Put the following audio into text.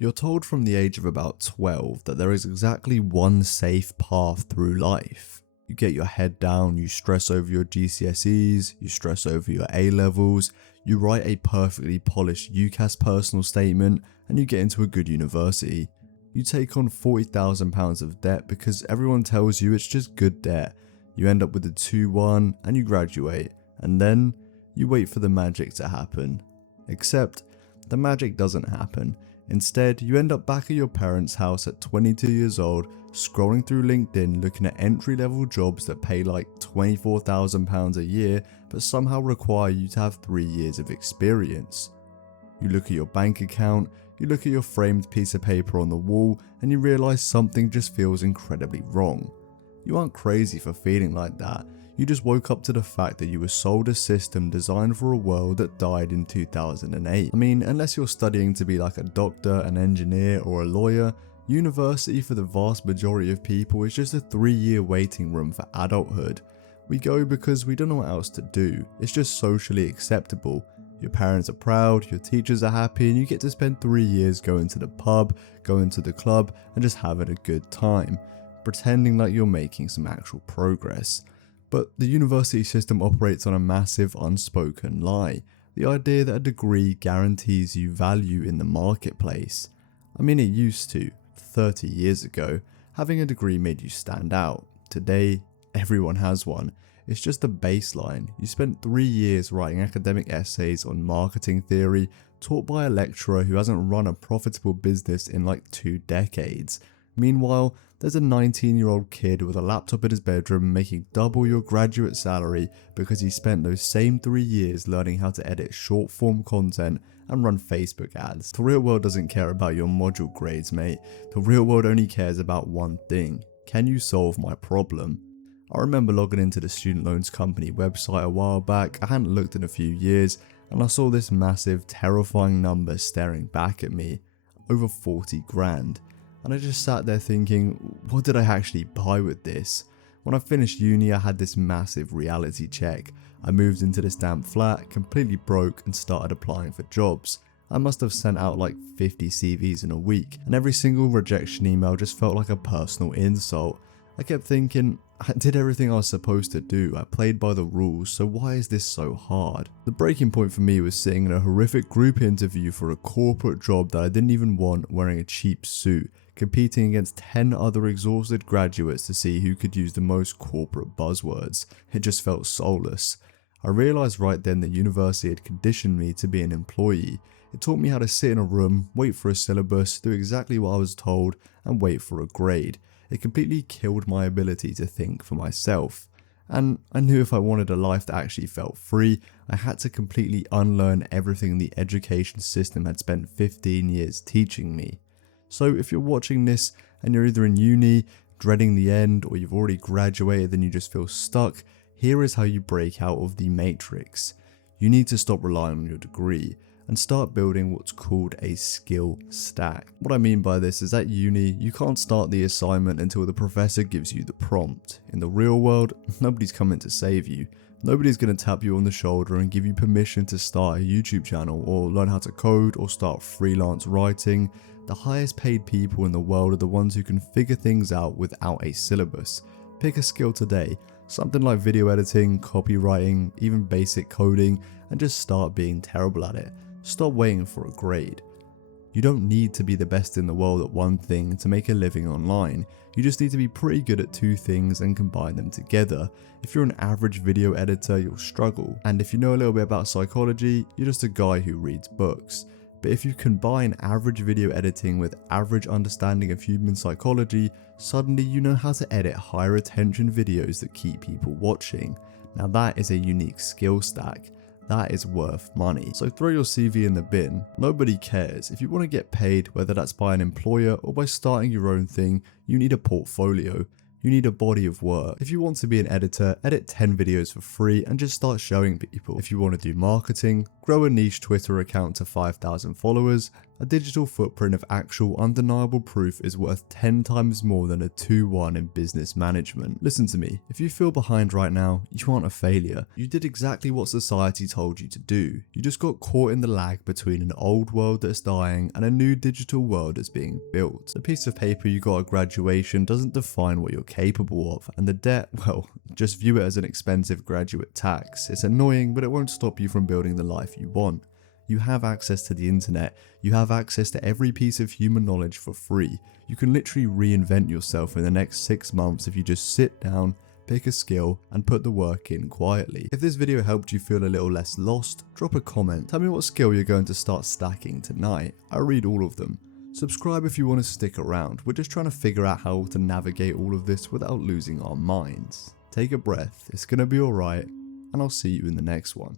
You're told from the age of about 12 that there is exactly one safe path through life. You get your head down, you stress over your GCSEs, you stress over your A-levels, you write a perfectly polished UCAS personal statement, and you get into a good university. You take on £40,000 of debt because everyone tells you it's just good debt. You end up with a 2-1 and you graduate, and then you wait for the magic to happen. Except, the magic doesn't happen. Instead, you end up back at your parents' house at 22 years old, scrolling through LinkedIn looking at entry-level jobs that pay like £24,000 a year but somehow require you to have 3 years of experience. You look at your bank account, you look at your framed piece of paper on the wall, and you realise something just feels incredibly wrong. You aren't crazy for feeling like that. You just woke up to the fact that you were sold a system designed for a world that died in 2008. I mean, unless you're studying to be like a doctor, an engineer, or a lawyer, university for the vast majority of people is just a 3-year waiting room for adulthood. We go because we don't know what else to do. It's just socially acceptable. Your parents are proud, your teachers are happy, and you get to spend 3 years going to the pub, going to the club, and just having a good time, pretending like you're making some actual progress. But the university system operates on a massive unspoken lie, the idea that a degree guarantees you value in the marketplace. I mean, it used to. 30 years ago, having a degree made you stand out. Today, everyone has one. It's just the baseline. You spent 3 years writing academic essays on marketing theory, taught by a lecturer who hasn't run a profitable business in like 2 decades. Meanwhile, there's a 19-year-old kid with a laptop in his bedroom making double your graduate salary because he spent those same 3 years learning how to edit short-form content and run Facebook ads. The real world doesn't care about your module grades, mate. The real world only cares about one thing. Can you solve my problem? I remember logging into the student loans company website a while back. I hadn't looked in a few years, and I saw this massive, terrifying number staring back at me. Over 40 grand. And I just sat there thinking, what did I actually buy with this? When I finished uni, I had this massive reality check. I moved into this damn flat, completely broke, and started applying for jobs. I must have sent out like 50 CVs in a week, and every single rejection email just felt like a personal insult. I kept thinking, I did everything I was supposed to do, I played by the rules, so why is this so hard? The breaking point for me was sitting in a horrific group interview for a corporate job that I didn't even want, wearing a cheap suit, competing against 10 other exhausted graduates to see who could use the most corporate buzzwords. It just felt soulless. I realised right then that university had conditioned me to be an employee. It taught me how to sit in a room, wait for a syllabus, do exactly what I was told, and wait for a grade. It completely killed my ability to think for myself. And I knew if I wanted a life that actually felt free, I had to completely unlearn everything the education system had spent 15 years teaching me. So if you're watching this and you're either in uni, dreading the end, or you've already graduated and you just feel stuck, here is how you break out of the matrix. You need to stop relying on your degree and start building what's called a skill stack. What I mean by this is at uni, you can't start the assignment until the professor gives you the prompt. In the real world, nobody's coming to save you. Nobody's going to tap you on the shoulder and give you permission to start a YouTube channel or learn how to code or start freelance writing. The highest paid people in the world are the ones who can figure things out without a syllabus. Pick a skill today, something like video editing, copywriting, even basic coding, and just start being terrible at it. Stop waiting for a grade. You don't need to be the best in the world at one thing to make a living online. You just need to be pretty good at 2 things and combine them together. If you're an average video editor, you'll struggle. And if you know a little bit about psychology, you're just a guy who reads books. But if you combine average video editing with average understanding of human psychology, suddenly you know how to edit high retention videos that keep people watching. Now that is a unique skill stack. That is worth money. So throw your CV in the bin. Nobody cares. If you want to get paid, whether that's by an employer or by starting your own thing, you need a portfolio. You need a body of work. If you want to be an editor, edit 10 videos for free and just start showing people. If you want to do marketing, grow a niche Twitter account to 5,000 followers A digital footprint of actual undeniable proof is worth 10 times more than a 2-1 in business management. Listen to me, if you feel behind right now, you aren't a failure. You did exactly what society told you to do. You just got caught in the lag between an old world that's dying and a new digital world that's being built. The piece of paper you got at graduation doesn't define what you're capable of, and the debt, well, just view it as an expensive graduate tax. It's annoying, but it won't stop you from building the life you want. You have access to the internet, you have access to every piece of human knowledge for free. You can literally reinvent yourself in the next 6 months if you just sit down, pick a skill, and put the work in quietly. If this video helped you feel a little less lost, drop a comment. Tell me what skill you're going to start stacking tonight. I read all of them. Subscribe if you want to stick around. We're just trying to figure out how to navigate all of this without losing our minds. Take a breath, it's gonna be alright, and I'll see you in the next one.